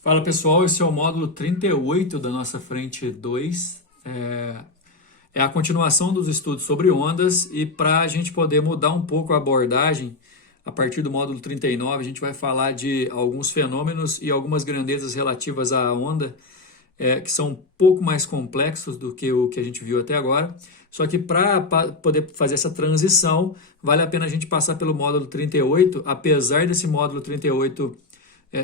Fala pessoal, esse é o módulo 38 da nossa frente 2. É a continuação dos estudos sobre ondas e para a gente poder mudar um pouco a abordagem, a partir do módulo 39, a gente vai falar de alguns fenômenos e algumas grandezas relativas à onda, que são um pouco mais complexos do que o que a gente viu até agora. Só que para poder fazer essa transição, vale a pena a gente passar pelo módulo 38, apesar desse módulo 38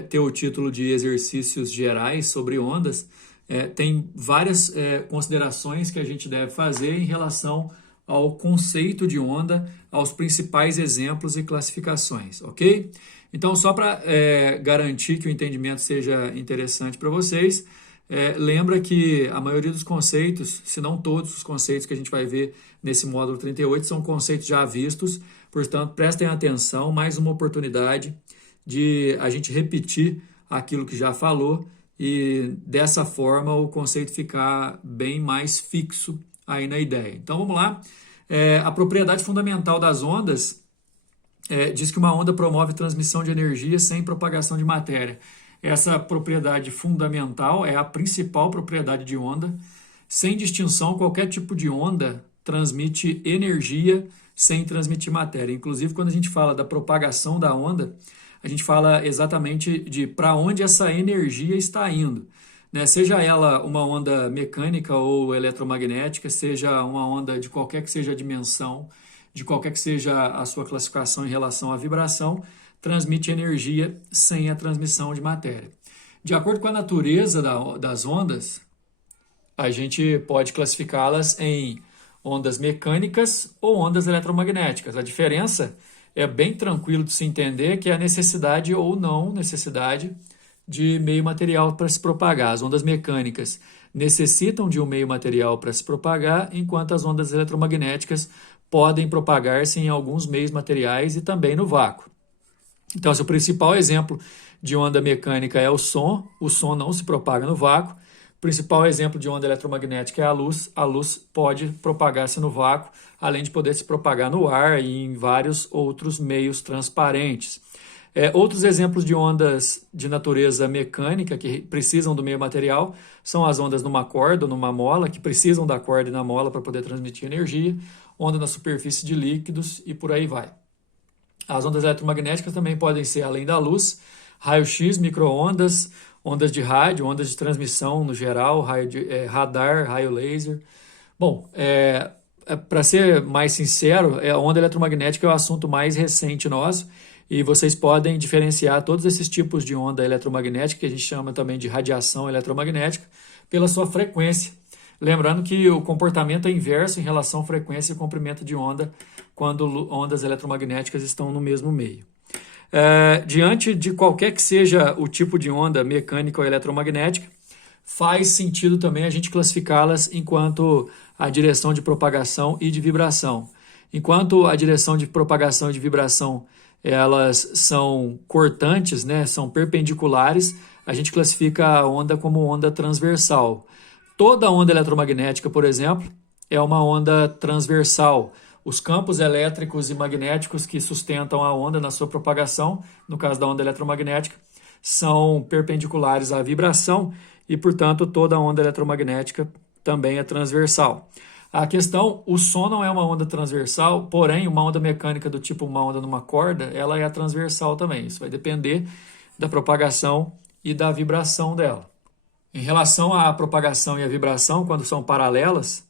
ter o título de exercícios gerais sobre ondas, tem várias considerações que a gente deve fazer em relação ao conceito de onda, aos principais exemplos e classificações, ok? Então, só para garantir que o entendimento seja interessante para vocês, lembra que a maioria dos conceitos, se não todos os conceitos que a gente vai ver nesse módulo 38, são conceitos já vistos, portanto, prestem atenção, mais uma oportunidade de a gente repetir aquilo que já falou e dessa forma o conceito ficar bem mais fixo aí na ideia. Então vamos lá. A propriedade fundamental das ondas diz que uma onda promove transmissão de energia sem propagação de matéria. Essa propriedade fundamental é a principal propriedade de onda. Sem distinção, qualquer tipo de onda transmite energia sem transmitir matéria. Inclusive, quando a gente fala da propagação da onda, a gente fala exatamente de para onde essa energia está indo, né? Seja ela uma onda mecânica ou eletromagnética, seja uma onda de qualquer que seja a dimensão, de qualquer que seja a sua classificação em relação à vibração, transmite energia sem a transmissão de matéria. De acordo com a natureza das ondas, a gente pode classificá-las em ondas mecânicas ou ondas eletromagnéticas. A diferença é bem tranquilo de se entender que é a necessidade ou não necessidade de meio material para se propagar. As ondas mecânicas necessitam de um meio material para se propagar, enquanto as ondas eletromagnéticas podem propagar-se em alguns meios materiais e também no vácuo. Então, se o principal exemplo de onda mecânica é o som não se propaga no vácuo. O principal exemplo de onda eletromagnética é a luz pode propagar-se no vácuo, além de poder se propagar no ar e em vários outros meios transparentes. Outros exemplos de ondas de natureza mecânica que precisam do meio material são as ondas numa corda ou numa mola, que precisam da corda e da mola para poder transmitir energia, onda na superfície de líquidos e por aí vai. As ondas eletromagnéticas também podem ser, além da luz, raio-x, micro-ondas, ondas de rádio, ondas de transmissão no geral, radar, raio laser. Bom, para ser mais sincero, a onda eletromagnética é o assunto mais recente nosso e vocês podem diferenciar todos esses tipos de onda eletromagnética, que a gente chama também de radiação eletromagnética, pela sua frequência. Lembrando que o comportamento é inverso em relação à frequência e comprimento de onda quando ondas eletromagnéticas estão no mesmo meio. Diante de qualquer que seja o tipo de onda mecânica ou eletromagnética, faz sentido também a gente classificá-las enquanto a direção de propagação e de vibração. Enquanto a direção de propagação e de vibração elas são cortantes, né, são perpendiculares, a gente classifica a onda como onda transversal. Toda onda eletromagnética, por exemplo, é uma onda transversal. Os campos elétricos e magnéticos que sustentam a onda na sua propagação, no caso da onda eletromagnética, são perpendiculares à vibração e, portanto, toda onda eletromagnética também é transversal. A questão, o som não é uma onda transversal, porém, uma onda mecânica do tipo uma onda numa corda, ela é transversal também. Isso vai depender da propagação e da vibração dela. Em relação à propagação e à vibração, quando são paralelas,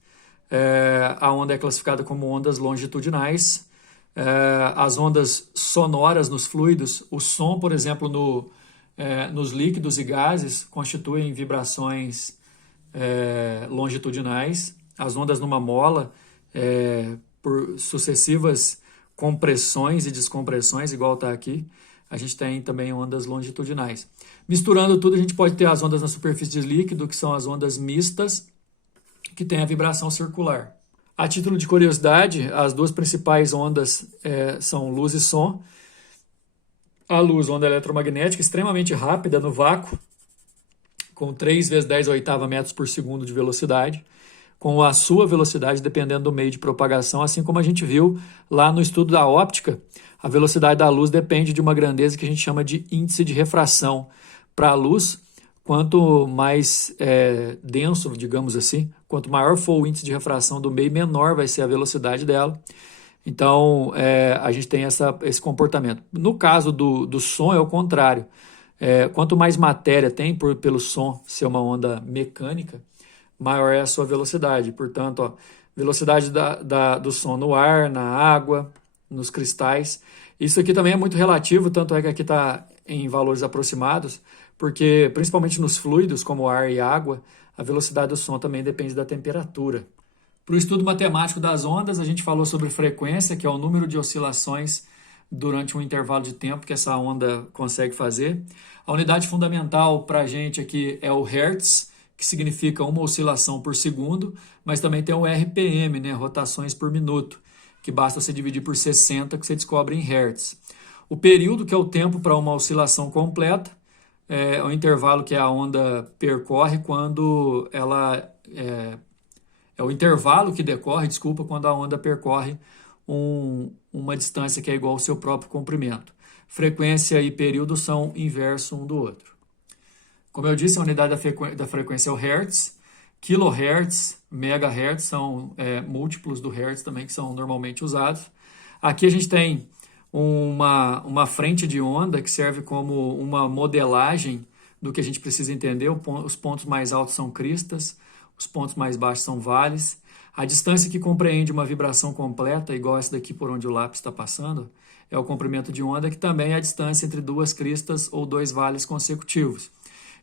a onda é classificada como ondas longitudinais. As ondas sonoras nos fluidos, o som, por exemplo, nos líquidos e gases, constituem vibrações longitudinais. As ondas numa mola, por sucessivas compressões e descompressões, igual está aqui, a gente tem também ondas longitudinais. Misturando tudo, a gente pode ter as ondas na superfície de líquido, que são as ondas mistas, que tem a vibração circular. A título de curiosidade, as duas principais ondas são luz e som. A luz, onda eletromagnética, extremamente rápida no vácuo, com 3 vezes 10 a oitava metros por segundo de velocidade, com a sua velocidade dependendo do meio de propagação, assim como a gente viu lá no estudo da óptica. A velocidade da luz depende de uma grandeza que a gente chama de índice de refração. Para a luz, quanto mais denso, digamos assim, quanto maior for o índice de refração do meio, menor vai ser a velocidade dela. Então, a gente tem esse comportamento. No caso do som, é o contrário. Quanto mais matéria tem pelo som ser uma onda mecânica, maior é a sua velocidade. Portanto, ó, velocidade do som no ar, na água, nos cristais. Isso aqui também é muito relativo, tanto é que aqui está em valores aproximados, porque principalmente nos fluidos, como ar e água, a velocidade do som também depende da temperatura. Para o estudo matemático das ondas, a gente falou sobre frequência, que é o número de oscilações durante um intervalo de tempo que essa onda consegue fazer. A unidade fundamental para a gente aqui é o Hertz, que significa uma oscilação por segundo, mas também tem o RPM, né, rotações por minuto, que basta você dividir por 60 que você descobre em Hertz. O período, que é o tempo para uma oscilação completa, é o intervalo que a onda percorre quando ela... É o intervalo que decorre, quando a onda percorre uma distância que é igual ao seu próprio comprimento. Frequência e período são inverso um do outro. Como eu disse, a unidade da frequência é o Hertz. Kilohertz, megahertz são múltiplos do Hertz também, que são normalmente usados. Aqui a gente tem uma frente de onda que serve como uma modelagem do que a gente precisa entender. Os pontos mais altos são cristas, os pontos mais baixos são vales. A distância que compreende uma vibração completa, igual essa daqui por onde o lápis está passando, é o comprimento de onda, que também é a distância entre duas cristas ou dois vales consecutivos.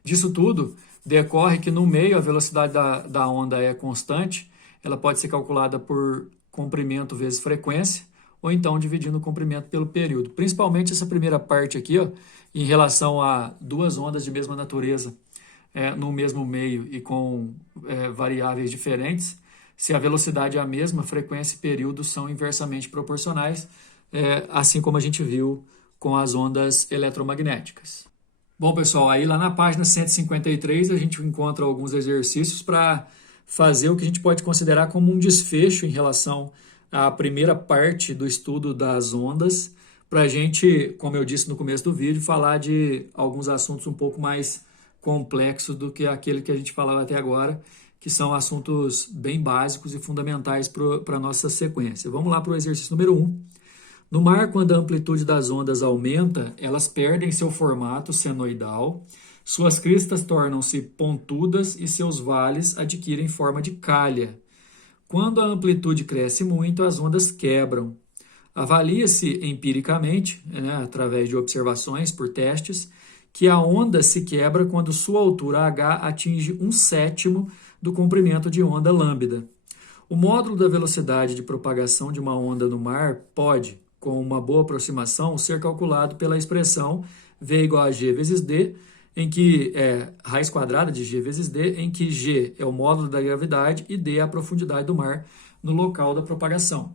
Disso tudo, decorre que no meio a velocidade da onda é constante, ela pode ser calculada por comprimento vezes frequência, ou então dividindo o comprimento pelo período. Principalmente essa primeira parte aqui, ó, em relação a duas ondas de mesma natureza, no mesmo meio e com variáveis diferentes, se a velocidade é a mesma, frequência e período são inversamente proporcionais, assim como a gente viu com as ondas eletromagnéticas. Bom, pessoal, aí lá na página 153 a gente encontra alguns exercícios para fazer o que a gente pode considerar como um desfecho em relação à primeira parte do estudo das ondas, para a gente, como eu disse no começo do vídeo, falar de alguns assuntos um pouco mais complexos do que aquele que a gente falava até agora, que são assuntos bem básicos e fundamentais para a nossa sequência. Vamos lá para o exercício número 1. No mar, quando a amplitude das ondas aumenta, elas perdem seu formato senoidal, suas cristas tornam-se pontudas e seus vales adquirem forma de calha. Quando a amplitude cresce muito, as ondas quebram. Avalia-se empiricamente, através de observações por testes, que a onda se quebra quando sua altura h atinge 1/7 do comprimento de onda lambda. O módulo da velocidade de propagação de uma onda no mar pode, com uma boa aproximação, ser calculado pela expressão V igual a G vezes D, em que raiz quadrada de G vezes D, em que G é o módulo da gravidade e D é a profundidade do mar no local da propagação.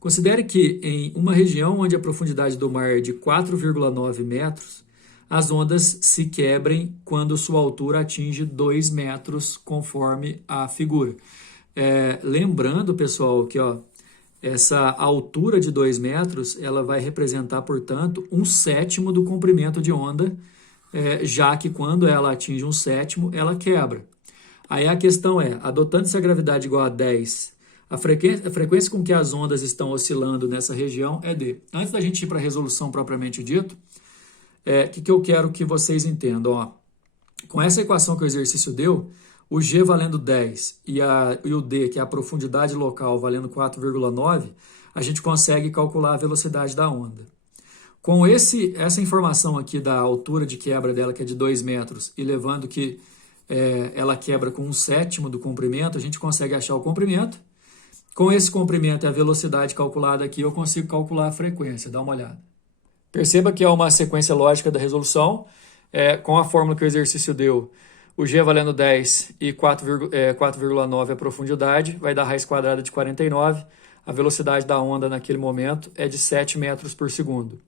Considere que em uma região onde a profundidade do mar é de 4,9 metros, as ondas se quebrem quando sua altura atinge 2 metros, conforme a figura. Lembrando, pessoal, que essa altura de 2 metros ela vai representar, portanto, 1/7 do comprimento de onda, já que quando ela atinge 1/7, ela quebra. Aí a questão adotando-se a gravidade igual a 10, a frequência com que as ondas estão oscilando nessa região é D. Antes da gente ir para a resolução propriamente dito, que eu quero que vocês entendam? Com essa equação que o exercício deu, o G valendo 10 e o D, que é a profundidade local, valendo 4,9, a gente consegue calcular a velocidade da onda. Com essa informação aqui da altura de quebra dela, que é de 2 metros, e levando que ela quebra com 1/7 do comprimento, a gente consegue achar o comprimento. Com esse comprimento e a velocidade calculada aqui, eu consigo calcular a frequência. Dá uma olhada. Perceba que é uma sequência lógica da resolução, com a fórmula que o exercício deu, o G valendo 10 e 4,9 a profundidade, vai dar raiz quadrada de 49, a velocidade da onda naquele momento é de 7 metros por segundo.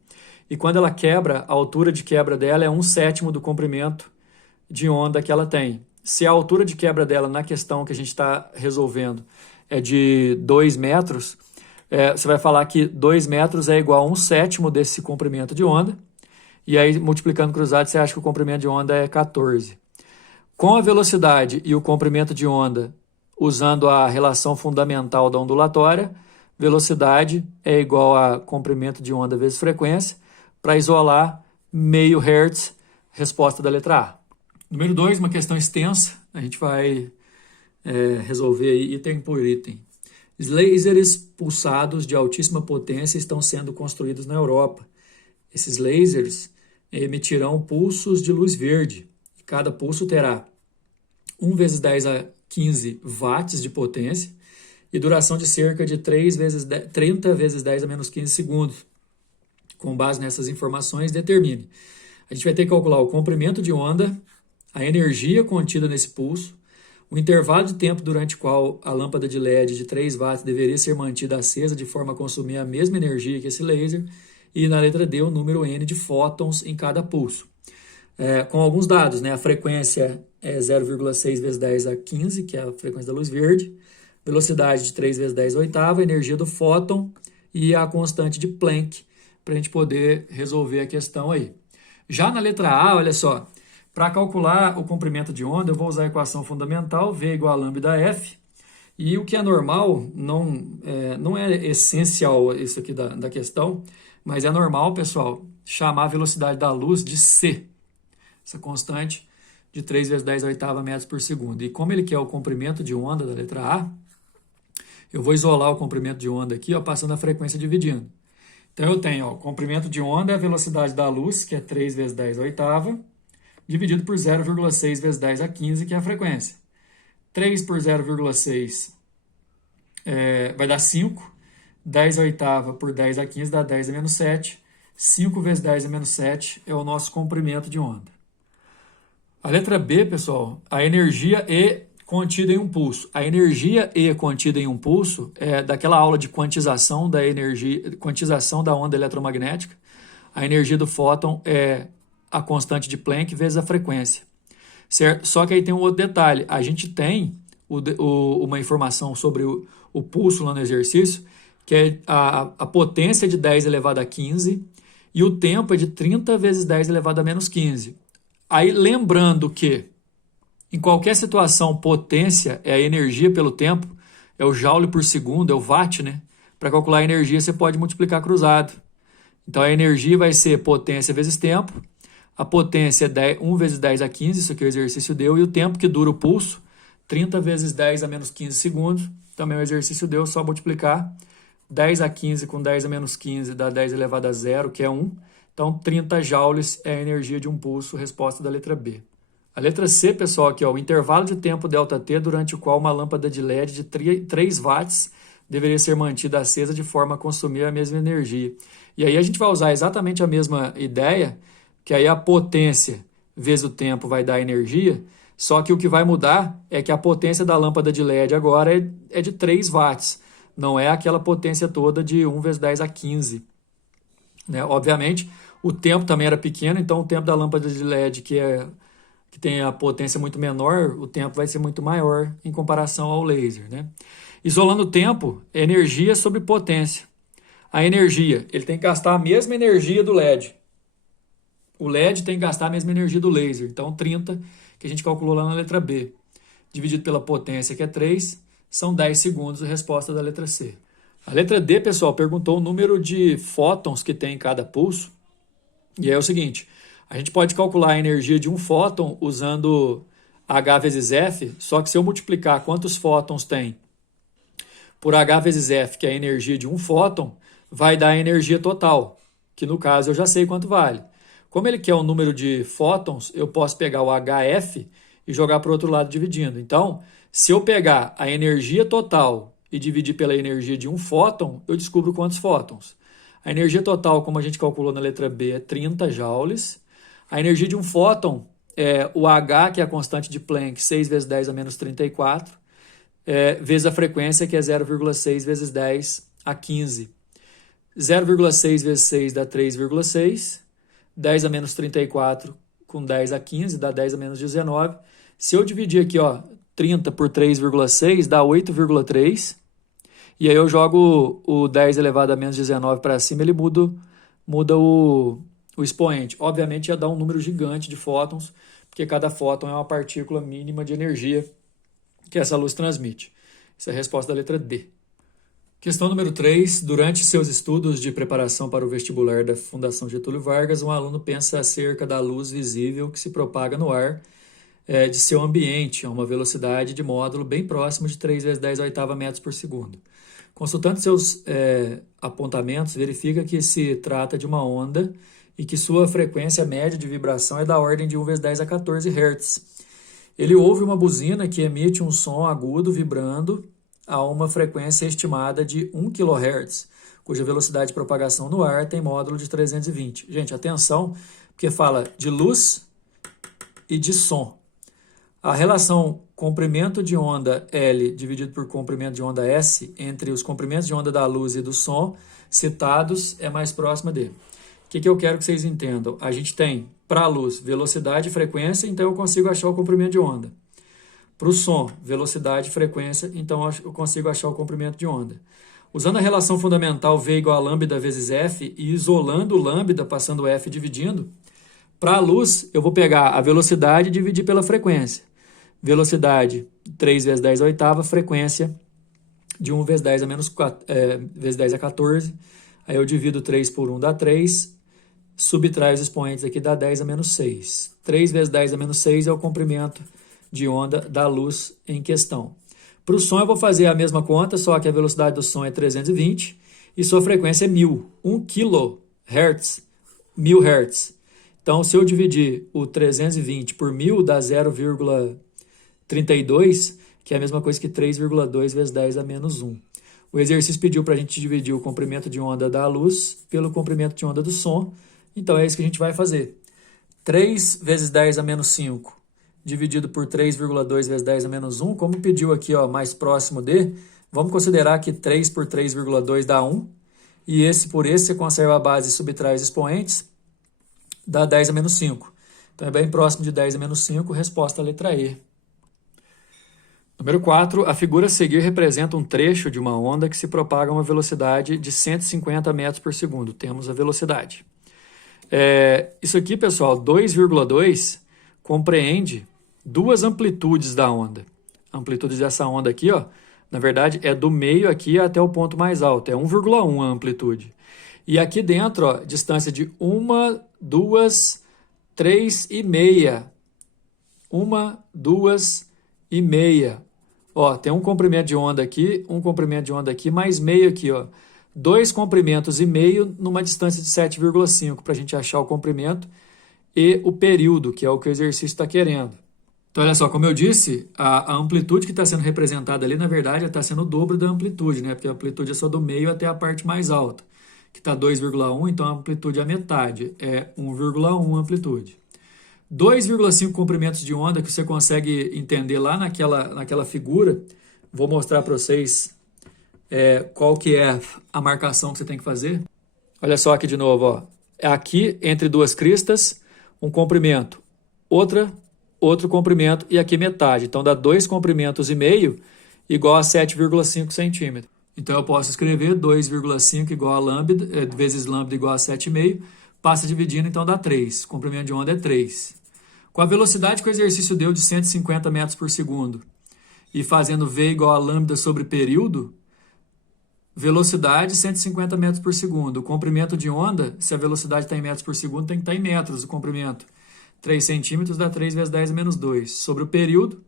E quando ela quebra, a altura de quebra dela é 1/7 do comprimento de onda que ela tem. Se a altura de quebra dela na questão que a gente está resolvendo é de 2 metros, você vai falar que 2 metros é igual a 1/7 desse comprimento de onda, e aí multiplicando cruzado você acha que o comprimento de onda é 14. Com a velocidade e o comprimento de onda, usando a relação fundamental da ondulatória, velocidade é igual a comprimento de onda vezes frequência, para isolar meio Hz, resposta da letra A. Número 2, uma questão extensa, a gente vai resolver aí item por item. Lasers pulsados de altíssima potência estão sendo construídos na Europa. Esses lasers emitirão pulsos de luz verde. Cada pulso terá 1 vezes 10 a 15 watts de potência e duração de cerca de 30 vezes 10 a menos 15 segundos. Com base nessas informações, determine. A gente vai ter que calcular o comprimento de onda, a energia contida nesse pulso, o intervalo de tempo durante o qual a lâmpada de LED de 3 watts deveria ser mantida acesa de forma a consumir a mesma energia que esse laser, e na letra D o número N de fótons em cada pulso. Com alguns dados, né? A frequência é 0,6 vezes 10 a 15, que é a frequência da luz verde, velocidade de 3 vezes 10 a oitava, energia do fóton e a constante de Planck, para a gente poder resolver a questão aí. Já na letra A, olha só, para calcular o comprimento de onda, eu vou usar a equação fundamental, V igual a lambda F, e o que é normal, não é essencial isso aqui da questão, mas é normal, pessoal, chamar a velocidade da luz de C, essa constante de 3 vezes 10 a oitava metros por segundo. E como ele quer o comprimento de onda da letra A, eu vou isolar o comprimento de onda aqui, ó, passando a frequência dividindo. Então eu tenho, ó, o comprimento de onda é a velocidade da luz, que é 3 vezes 10 a oitava, dividido por 0,6 vezes 10 a 15, que é a frequência. 3 por 0,6 vai dar 5. 10 a oitava por 10 a 15 dá 10 a menos 7. 5 vezes 10 a menos 7 é o nosso comprimento de onda. A letra B, pessoal, a energia E contida em um pulso. A energia E contida em um pulso é daquela aula de quantização da energia, quantização da onda eletromagnética. A energia do fóton é a constante de Planck vezes a frequência. Certo? Só que aí tem um outro detalhe. A gente tem uma informação sobre o pulso lá no exercício, que é a potência de 10 elevado a 15 e o tempo é de 30 vezes 10 elevado a menos 15. Aí lembrando que em qualquer situação potência é a energia pelo tempo, é o joule por segundo, é o watt, né? Para calcular a energia você pode multiplicar cruzado. Então a energia vai ser potência vezes tempo, a potência é 1 vezes 10 a 15, isso aqui o exercício deu, e o tempo que dura o pulso, 30 vezes 10 a menos 15 segundos, também o exercício deu, só multiplicar. 10 a 15 com 10 a menos 15 dá 10 elevado a 0, que é 1. Então, 30 joules é a energia de um pulso, resposta da letra B. A letra C, pessoal, aqui, ó, o intervalo de tempo ΔT durante o qual uma lâmpada de LED de 3 watts deveria ser mantida acesa de forma a consumir a mesma energia. E aí a gente vai usar exatamente a mesma ideia, que aí a potência vezes o tempo vai dar energia, só que o que vai mudar é que a potência da lâmpada de LED agora é de 3 watts, não é aquela potência toda de 1 vezes 10 a 15. Né? Obviamente, o tempo também era pequeno, então o tempo da lâmpada de LED, que tem a potência muito menor, o tempo vai ser muito maior em comparação ao laser. Né? Isolando o tempo, energia sobre potência. A energia, ele tem que gastar a mesma energia do LED. O LED tem que gastar a mesma energia do laser. Então, 30, que a gente calculou lá na letra B, dividido pela potência, que é 3, são 10 segundos, a resposta da letra C. A letra D, pessoal, perguntou o número de fótons que tem em cada pulso. E aí é o seguinte, a gente pode calcular a energia de um fóton usando H vezes F, só que se eu multiplicar quantos fótons tem por H vezes F, que é a energia de um fóton, vai dar a energia total, que no caso eu já sei quanto vale. Como ele quer o número de fótons, eu posso pegar o HF e jogar para o outro lado dividindo. Então, se eu pegar a energia total e dividir pela energia de um fóton, eu descubro quantos fótons. A energia total, como a gente calculou na letra B, é 30 joules. A energia de um fóton é o H, que é a constante de Planck, 6 vezes 10 a menos 34, vezes a frequência, que é 0,6 vezes 10 a 15. 0,6 vezes 6 dá 3,6. 10 a menos 34 com 10 a 15 dá 10 a menos 19. Se eu dividir aqui, ó, 30 por 3,6 dá 8,3. E aí eu jogo o 10 elevado a menos 19 para cima, ele muda o expoente. Obviamente ia dar um número gigante de fótons, porque cada fóton é uma partícula mínima de energia que essa luz transmite. Essa é a resposta da letra D. Questão número 3. Durante seus estudos de preparação para o vestibular da Fundação Getúlio Vargas, um aluno pensa acerca da luz visível que se propaga no ar de seu ambiente a uma velocidade de módulo bem próximo de 3 vezes 10 oitava metros por segundo. Consultando seus apontamentos, verifica que se trata de uma onda e que sua frequência média de vibração é da ordem de 1 vezes 10 a 14 Hz. Ele ouve uma buzina que emite um som agudo vibrando a uma frequência estimada de 1 kHz, cuja velocidade de propagação no ar tem módulo de 320. Gente, atenção, porque fala de luz e de som. A relação comprimento de onda L dividido por comprimento de onda S entre os comprimentos de onda da luz e do som citados é mais próxima dele. O que eu quero que vocês entendam? A gente tem para a luz velocidade e frequência, então eu consigo achar o comprimento de onda. Para o som, velocidade e frequência, então eu consigo achar o comprimento de onda. Usando a relação fundamental V igual a lambda vezes F e isolando o lambda, passando o F dividindo, para a luz eu vou pegar a velocidade e dividir pela frequência. Velocidade 3 vezes 10 oitava, frequência de 1 vezes 10 a menos 4, vezes 10 a 14. Aí eu divido 3 por 1 dá 3, subtrai os expoentes aqui dá 10 a menos 6. 3 vezes 10 a menos 6 é o comprimento de onda da luz em questão. Para o som eu vou fazer a mesma conta, só que a velocidade do som é 320 e sua frequência é 1000, 1 kHz, 1000 Hz. Então, se eu dividir o 320 por 1000 dá 0,32, que é a mesma coisa que 3,2 vezes 10 a menos 1. O exercício pediu para a gente dividir o comprimento de onda da luz pelo comprimento de onda do som, então é isso que a gente vai fazer. 3 vezes 10 a menos 5 dividido por 3,2 vezes 10 a menos 1, como pediu aqui, ó, mais próximo de, vamos considerar que 3 por 3,2 dá 1, e esse por esse você conserva a base e subtrai os expoentes, dá 10 a menos 5. Então é bem próximo de 10 a menos 5, resposta à letra E. Número 4, a figura a seguir representa um trecho de uma onda que se propaga a uma velocidade de 150 metros por segundo. Temos a velocidade. Isso aqui, pessoal, 2,2 compreende duas amplitudes da onda. A amplitude dessa onda aqui, ó, na verdade, é do meio aqui até o ponto mais alto. É 1,1 a amplitude. E aqui dentro, ó, distância de 1, 2, 3,5. 1, 2 e meia. Ó, tem um comprimento de onda aqui, um comprimento de onda aqui, mais meio aqui, ó. 2 comprimentos e meio numa distância de 7,5 para a gente achar o comprimento e o período, que é o que o exercício está querendo. Então, olha só, como eu disse, a amplitude que está sendo representada ali, na verdade, está sendo o dobro da amplitude, né? Porque a amplitude é só do meio até a parte mais alta, que está 2,1, então a amplitude é a metade, é 1,1 amplitude. 2,5 comprimentos de onda que você consegue entender lá naquela figura. Vou mostrar para vocês qual que é a marcação que você tem que fazer. Olha só aqui de novo, ó. Aqui entre duas cristas, um comprimento, outro comprimento e aqui metade. Então dá 2 comprimentos e meio igual a 7,5 centímetros. Então eu posso escrever 2,5 igual a lambda, vezes lambda igual a 7,5, passa dividindo, então dá 3. O comprimento de onda é 3. Com a velocidade que o exercício deu de 150 metros por segundo e fazendo V igual a lambda sobre período, velocidade 150 metros por segundo. O comprimento de onda, se a velocidade está em metros por segundo, tem que estar em metros o comprimento. 3 centímetros dá 3 vezes 10 menos 2. Sobre o período,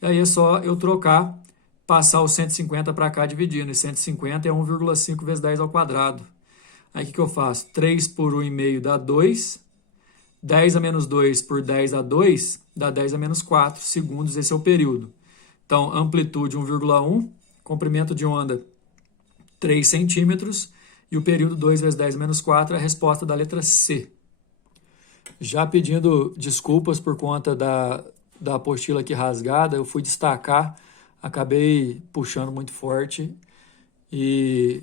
aí é só eu trocar, passar o 150 para cá dividindo. E 150 é 1,5 vezes 10 ao quadrado. Aí o que eu faço? 3 por 1,5 dá 2. 10 a menos 2 por 10 a 2 dá 10 a menos 4 segundos. Esse é o período. Então, amplitude 1,1, comprimento de onda 3 centímetros e o período 2 vezes 10 menos 4 é a resposta da letra C. Já pedindo desculpas por conta da apostila aqui rasgada, eu fui destacar, acabei puxando muito forte e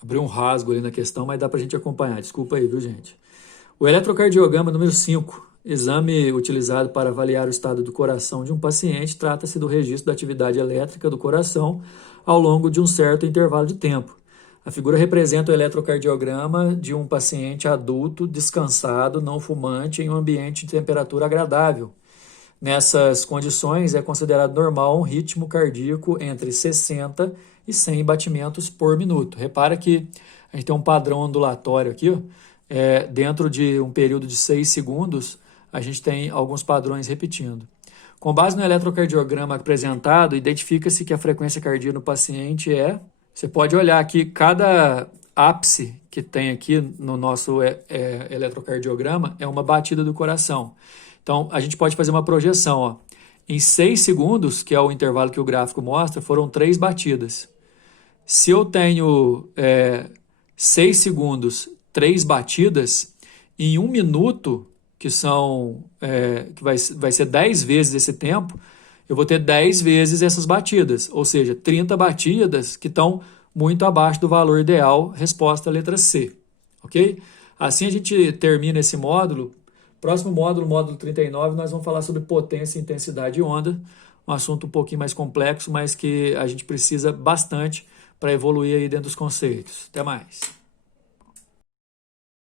abri um rasgo ali na questão, mas dá para a gente acompanhar. Desculpa aí, viu, gente? O eletrocardiograma número 5, exame utilizado para avaliar o estado do coração de um paciente, trata-se do registro da atividade elétrica do coração ao longo de um certo intervalo de tempo. A figura representa o eletrocardiograma de um paciente adulto, descansado, não fumante, em um ambiente de temperatura agradável. Nessas condições, é considerado normal um ritmo cardíaco entre 60 e 100 batimentos por minuto. Repara que a gente tem um padrão ondulatório aqui, ó. Dentro de um período de 6 segundos, a gente tem alguns padrões repetindo. Com base no eletrocardiograma apresentado, identifica-se que a frequência cardíaca no paciente Você pode olhar aqui, cada ápice que tem aqui no nosso eletrocardiograma é uma batida do coração. Então, a gente pode fazer uma projeção. Ó. Em 6 segundos, que é o intervalo que o gráfico mostra, foram 3 batidas. Se eu tenho 6 segundos, 3 batidas, em 1 minuto, que vai ser 10 vezes esse tempo, eu vou ter 10 vezes essas batidas, ou seja, 30 batidas que estão muito abaixo do valor ideal, resposta à letra C, ok? Assim a gente termina esse módulo. Próximo módulo, módulo 39, nós vamos falar sobre potência e intensidade de onda, um assunto um pouquinho mais complexo, mas que a gente precisa bastante para evoluir aí dentro dos conceitos. Até mais!